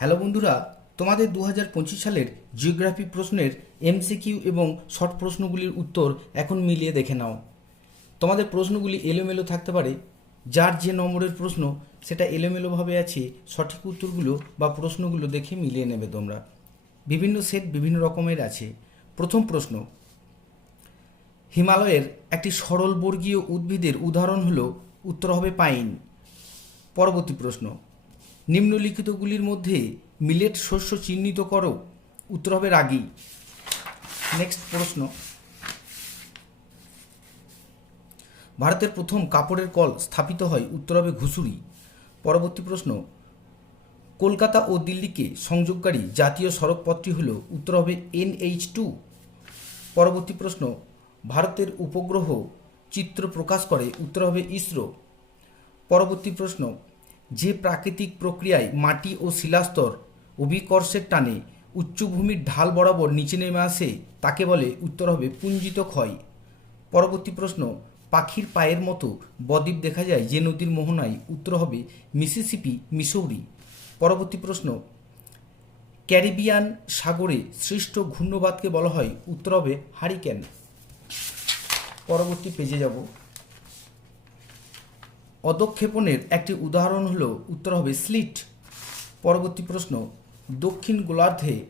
Hello বন্ধুরা, তোমাদের দু হাজার পঁচিশ সালের জিওগ্রাফি প্রশ্নের এমসিকিউ এবং শর্ট প্রশ্নগুলির উত্তর এখন মিলিয়ে দেখে নাও। তোমাদের প্রশ্নগুলি এলোমেলো থাকতে পারে, যার যে নম্বরের প্রশ্ন, সেটা এলোমেলোভাবে আছে, সঠিক উত্তরগুলো বা প্রশ্নগুলো দেখে মিলিয়ে নেবে তোমরা। বিভিন্ন সেট বিভিন্ন রকমের আছে। প্রথম প্রশ্ন, হিমালয়ের একটি সরলবর্গীয় উদ্ভিদের উদাহরণ হলো, উত্তর হবে পাইন। পরবর্তী প্রশ্ন নিম্নলিখিতগুলির মধ্যে মিলেট শস্য চিহ্নিত করো। উত্তর হবে রাগি। নেক্সট প্রশ্ন। ভারতের প্রথম কাপড়ের কল স্থাপিত হয়, উত্তর হবে ঘুষুরি। পরবর্তী প্রশ্ন। কলকাতা ও দিল্লিকে সংযোগকারী জাতীয় সড়কপথটি হল, উত্তর হবে এনএইচ টু। পরবর্তী প্রশ্ন। ভারতের উপগ্রহ চিত্র প্রকাশ করে, উত্তর হবে ইসরো। পরবর্তী প্রশ্ন। যে প্রাকৃতিক প্রক্রিয়ায় মাটি ও শিলাস্তর অভিকর্ষের টানে উচ্চভূমির ঢাল বরাবর নিচে নেমে আসে, তাকে বলে উত্তর হবে পুঞ্জিত ক্ষয়। পরবর্তী প্রশ্ন, পাখির পায়ের মতো বদ্বীপ দেখা যায় যে নদীর মোহনায়, উত্তর হবে মিসিসিপি, মিসৌরি। পরবর্তী প্রশ্ন, ক্যারিবিয়ান সাগরে সৃষ্ট ঘূর্ণবাদকে বলা হয়, উত্তর হবে হারিকেন। পরবর্তী পেজে যাব। অদক্ষেপণের একটি উদাহরণ হলো, উত্তর হবে স্লিট। পরবর্তী প্রশ্ন, দক্ষিণ গোলার্ধে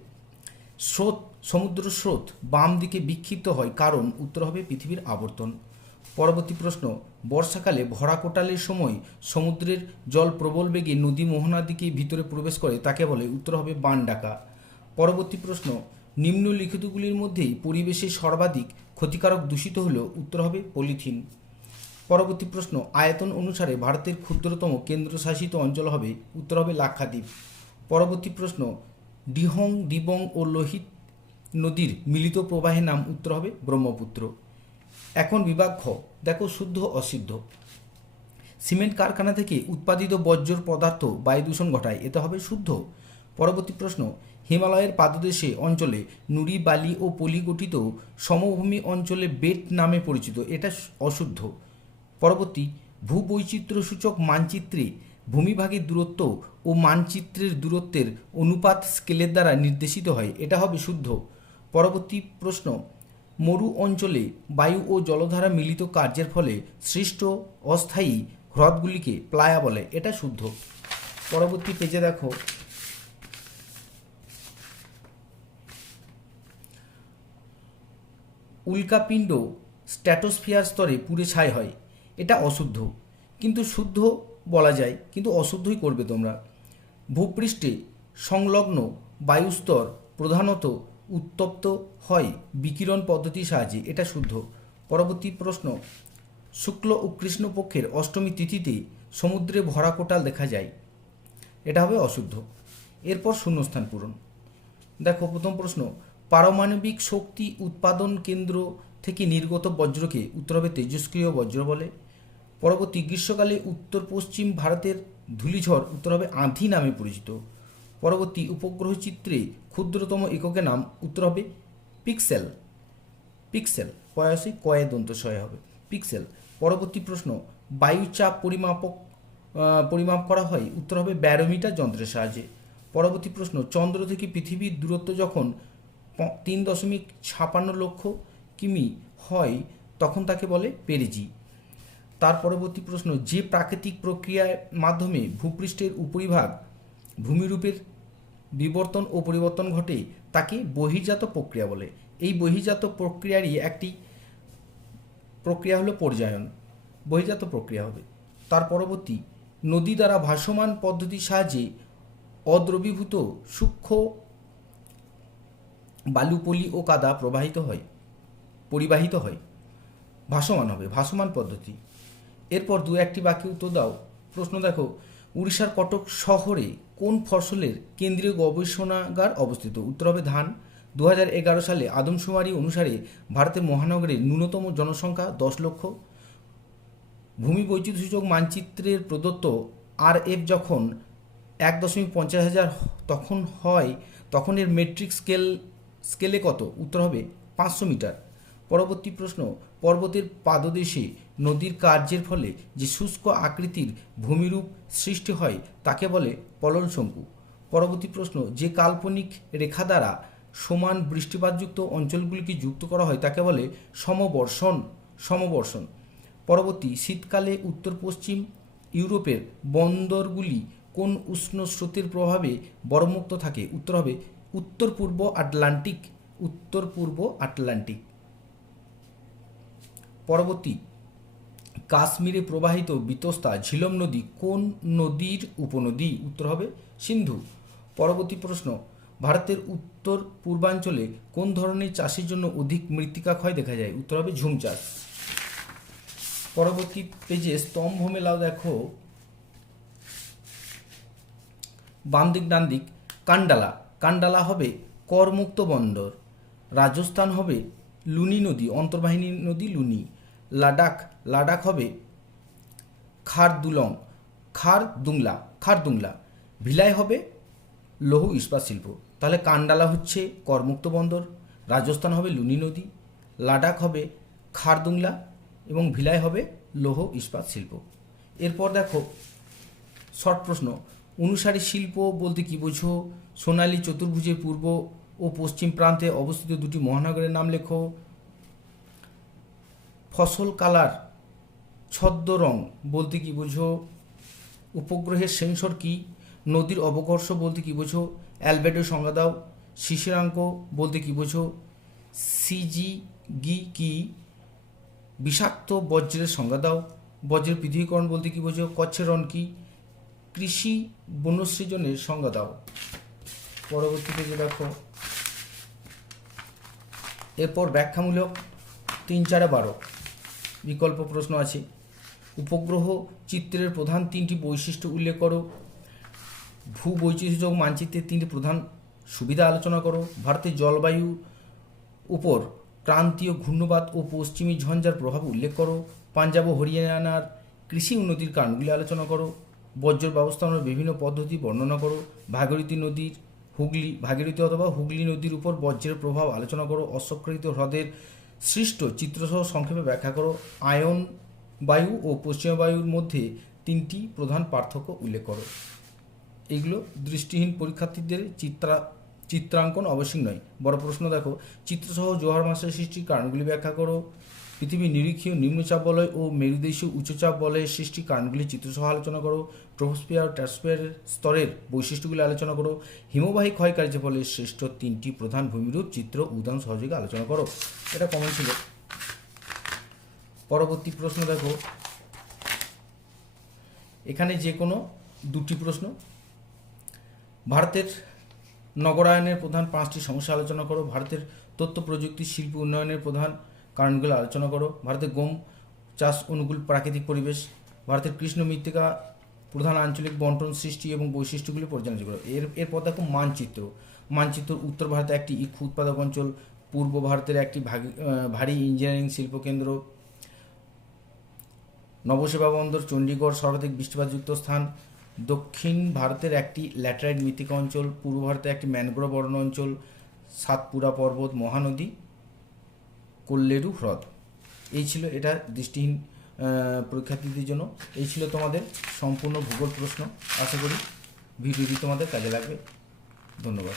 স্রোত, সমুদ্র স্রোত বাম দিকে বিক্ষিপ্ত হয় কারণ, উত্তর হবে পৃথিবীর আবর্তন। পরবর্তী প্রশ্ন, বর্ষাকালে ভরা কোটালের সময় সমুদ্রের জল প্রবল বেগে নদী মোহনার দিকে ভিতরে প্রবেশ করে, তাকে বলে, উত্তর হবে বান ডাকা পরবর্তী প্রশ্ন, নিম্নলিখিতগুলির মধ্যেই পরিবেশে সর্বাধিক ক্ষতিকারক দূষিত হল, উত্তর হবে পলিথিন। পরবর্তী প্রশ্ন, আয়তন অনুসারে ভারতের ক্ষুদ্রতম কেন্দ্রশাসিত অঞ্চল হবে, উত্তর হবে লাক্ষাদ্বীপ। পরবর্তী প্রশ্ন, ডিহং ডিবং ও লোহিত নদীর মিলিত প্রবাহের নাম উত্তর হবে ব্রহ্মপুত্র। এখন বিভাগ খ, দেখো শুদ্ধ অসিদ্ধ সিমেন্ট কারখানা থেকে উৎপাদিত বর্জ্য পদার্থ বায়ু দূষণ ঘটায় এটা হবে শুদ্ধ। পরবর্তী প্রশ্ন, হিমালয়ের পাদদেশে অঞ্চলে নুড়ি, বালি ও পলি গঠিত সমভূমি অঞ্চলে বেট নামে পরিচিত, এটা অশুদ্ধ। পরবর্তী ভূবৈচিত্র্য সূচক মানচিত্রে ভূমিভাগের দূরত্ব ও মানচিত্রের দূরত্বের অনুপাত স্কেলের দ্বারা নির্দেশিত হয়। এটা হবে শুদ্ধ। পরবর্তী প্রশ্ন, মরু অঞ্চলে বায়ু ও জলধারা মিলিত কার্যের ফলে সৃষ্ট অস্থায়ী হ্রদগুলিকে প্লায়া বলে। এটা শুদ্ধ। পরবর্তী পেজে দেখো। উল্কাপিণ্ড স্ট্যাটোস্ফিয়ার স্তরে পুড়ে ছাই হয়। এটা অশুদ্ধ। কিন্তু শুদ্ধ বলা যায়, কিন্তু অশুদ্ধই করবে তোমরা। ভূপৃষ্ঠে সংলগ্ন বায়ুস্তর প্রধানত উত্তপ্ত হয় বিকিরণ পদ্ধতির সাহায্যে। এটা শুদ্ধ। পরবর্তী প্রশ্ন, শুক্ল ও কৃষ্ণপক্ষের অষ্টমী তিথিতে সমুদ্রে ভরা কোটাল দেখা যায়। এটা হবে অশুদ্ধ। এরপর শূন্যস্থান পূরণ। দেখো, প্রথম প্রশ্ন, পারমাণবিক শক্তি উৎপাদন কেন্দ্র থেকে নির্গত বজ্রকে উত্তরবে তেজস্ক্রিয় বজ্র বলে। পরবর্তী গ্রীষ্মকালে উত্তর পশ্চিম ভারতের ধূলিঝড় উত্তর হবে আঁধি নামে পরিচিত। পরবর্তী উপগ্রহ চিত্রে ক্ষুদ্রতম এককের নাম উত্তর হবে পিক্সেল। পিক্সেল পয়াসী কয়ে দন্তশয় হবে। পিক্সেল পরবর্তী প্রশ্ন, বায়ুচাপ পরিমাপক পরিমাপ করা হয় উত্তর হবে ব্যারোমিটার যন্ত্রের সাহায্যে। পরবর্তী প্রশ্ন, চন্দ্র থেকে পৃথিবীর দূরত্ব যখন তিন দশমিক ছাপান্ন লক্ষ কিমি হয়, তখন তাকে বলে পেরেজি। তার পরবর্তী প্রশ্ন, যে প্রাকৃতিক প্রক্রিয়ার মাধ্যমে ভূপৃষ্ঠের উপরিভাগ ভূমিরূপের বিবর্তন ও পরিবর্তন ঘটে, তাকে বহির্জাত প্রক্রিয়া বলে। এই বহির্জাত প্রক্রিয়ারই একটি প্রক্রিয়া হলো পর্যায়ন, বহির্জাত প্রক্রিয়া হবে। তার পরবর্তী, নদী দ্বারা ভাসমান পদ্ধতির সাহায্যে অদ্রবীভূত সূক্ষ্ম বালুপলি ও কাদা প্রবাহিত হয়। পরিবাহিত হয়। ভাসমান হবে, ভাসমান পদ্ধতি। এরপর দু একটি বাকি উত্তর দাও। প্রশ্ন দেখো, উড়িষ্যার কটক শহরে কোন ফসলের কেন্দ্রীয় গবেষণাগার অবস্থিত? উত্তর হবে ধান। দু হাজার এগারো সালে আদমশুমারি অনুসারে ভারতের মহানগরের ন্যূনতম জনসংখ্যা দশ লক্ষ। ভূমি বৈচিত্র্য সূচক মানচিত্রের প্রদত্ত আর এফ যখন এক দশমিক পঞ্চাশ হাজার তখন হয় তখন এর মেট্রিক স্কেল স্কেলে কত? উত্তর হবে পাঁচশো মিটার। পরবর্তী প্রশ্ন, পর্বতের পাদদেশে নদীর কার্যের ফলে যে শুষ্ক আকৃতির ভূমিরূপ সৃষ্টি হয়, তাকে বলে পলল শঙ্কু পরবর্তী প্রশ্ন, যে কাল্পনিক রেখা দ্বারা সমান বৃষ্টিপাতযুক্ত অঞ্চলগুলিকে যুক্ত করা হয়, তাকে বলে সমবর্ষণ সমবর্ষণ। পরবর্তী, শীতকালে উত্তর পশ্চিম ইউরোপের বন্দরগুলি কোন উষ্ণ স্রোতের প্রভাবে বরমুক্ত থাকে? উত্তর হবে উত্তর পূর্ব আটলান্টিক, উত্তর পূর্ব আটলান্টিক। পরবর্তী কাশ্মীরে প্রবাহিত বিতস্তা ঝিলম নদী কোন নদীর উপনদী? উত্তর হবে সিন্ধু। পরবর্তী প্রশ্ন, ভারতের উত্তর পূর্বাঞ্চলে কোন ধরনের চাষের জন্য অধিক মৃত্তিকা ক্ষয় দেখা যায়? উত্তর হবে ঝুম চাষ। পরবর্তী পেজে স্তম্ভ মেলাও দেখো। বাম দিক ডান দিক কান্ডালা। কান্ডালা হবে করমুক্ত বন্দর। রাজস্থান হবে লুনি নদী, অন্তর্বাহিনী নদী লুনি। লাডাখ লাডাখ হবে খারদুলং খারদুংলা খারদুংলা। ভিলাই হবে লৌহ ইস্পাত শিল্প। তাহলে কান্ডালা হচ্ছে করমুক্ত বন্দর, রাজস্থান হবে লুনি নদী, লাডাখ হবে খারদুংলা এবং ভিলাই হবে লৌহ ইস্পাত শিল্প। এরপর দেখো, শর্ট প্রশ্ন, অনুসারী শিল্প বলতে কি বোঝো? সোনালী চতুর্ভুজের পূর্ব ও পশ্চিম প্রান্তে অবস্থিত দুটি মহানগরের নাম লেখো। ফসল কালার, ছদ্ম রং বলতে কি বোঝো? উপগ্রহের সেন্সর কি? নদীর অবকর্ষ বলতে কি বোঝো? অ্যালবেডো সংজ্ঞা দাও। শিশিরাঙ্ক বলতে কি বোঝো? সিজি গি কি? বিষাক্ত বজ্রের সংজ্ঞা দাও। বজ্রের পৃথিবীকরণ বলতে কি বোঝো? কচ্ছের রন কি? কৃষি বনসৃজনের সংজ্ঞা দাও। পরবর্তীতে যে দেখো, এরপর ব্যাখ্যামূলক তিন চারে বারো। বিকল্প প্রশ্ন আছে। উপগ্রহ চিত্রের প্রধান তিনটি বৈশিষ্ট্য উল্লেখ করো। ভূ বৈচিত্র্য মানচিত্রের তিনটি প্রধান সুবিধা আলোচনা করো। ভারতের জলবায়ু উপর ক্রান্তীয় ঘূর্ণবাত ও পশ্চিমী ঝঞ্ঝার প্রভাব উল্লেখ করো। পাঞ্জাব ও হরিয়ানার কৃষি উন্নতির কারণগুলি আলোচনা করো। বজ্র ব্যবস্থাপনার বিভিন্ন পদ্ধতি বর্ণনা করো। ভাগীরথী নদীর হুগলি, ভাগীরথী অথবা হুগলি নদীর উপর বজ্রের প্রভাব আলোচনা করো। অশ্বকৃত হ্রদের সৃষ্ট চিত্রসহ সংক্ষেপে ব্যাখ্যা করো। আয়ন বায়ু ও পশ্চিমা বায়ুর মধ্যে তিনটি প্রধান পার্থক্য উল্লেখ করো। এগুলো দৃষ্টিহীন পরীক্ষার্থীদের চিত্রা, চিত্রাঙ্কন অবশ্যই নয়। বড় প্রশ্ন দেখো, চিত্রসহ জোহার মাসের সৃষ্টির কারণগুলি ব্যাখ্যা করো। পৃথিবীর নিরীক্ষীয় নিম্নচাপ বলয় ও মেরুদেশীয় উচ্চচাপ বলয়ের সৃষ্টি কারণগুলি চিত্রসহ আলোচনা করো। ট্রোপোস্ফিয়ার ও ট্রান্সফিয়ারের স্তরের বৈশিষ্ট্যগুলি আলোচনা করো। হিমবাহী ক্ষয়কার্য ফলে শ্রেষ্ঠ তিনটি প্রধান ভূমিরূপ চিত্র, উদাহরণ, সহযোগে আলোচনা করো। এটা কমন ছিল। পরবর্তী প্রশ্ন দেখো। এখানে যে কোনো দুটি প্রশ্ন। ভারতের নগরায়নের প্রধান পাঁচটি সমস্যা আলোচনা করো। ভারতের তথ্য প্রযুক্তি, শিল্প উন্নয়নের প্রধান কারণগুলো আলোচনা করো। ভারতের গম চাষ অনুকূল প্রাকৃতিক পরিবেশ, ভারতের কৃষ্ণ মৃত্তিকা, প্রধান আঞ্চলিক বন্টন সৃষ্টি এবং বৈশিষ্ট্যগুলি পর্যালোচনা করো। এর, এরপর দেখো মানচিত্র। মানচিত্র উত্তর ভারতে একটি ইক্ষু উৎপাদক অঞ্চল, পূর্ব ভারতের একটি ভারী ইঞ্জিনিয়ারিং শিল্পকেন্দ্র, নবসেবা বন্দর, চণ্ডীগড় সর্বাধিক বৃষ্টিপাতযুক্ত স্থান, দক্ষিণ ভারতের একটি ল্যাটেরাইট মৃত্তিকা অঞ্চল, পূর্ব ভারতের একটি ম্যানগ্রোভ অরণ্য অঞ্চল, সাতপুরা পর্বত মহানদী কোল্লেরু হ্রদ। এই ছিল এটা দৃষ্টিহীন পরীক্ষার্থীদের জন্য। এই ছিল তোমাদের সম্পূর্ণ ভূগোল প্রশ্ন। আশা করি ভিডিওটি তোমাদের কাজে লাগবে। ধন্যবাদ।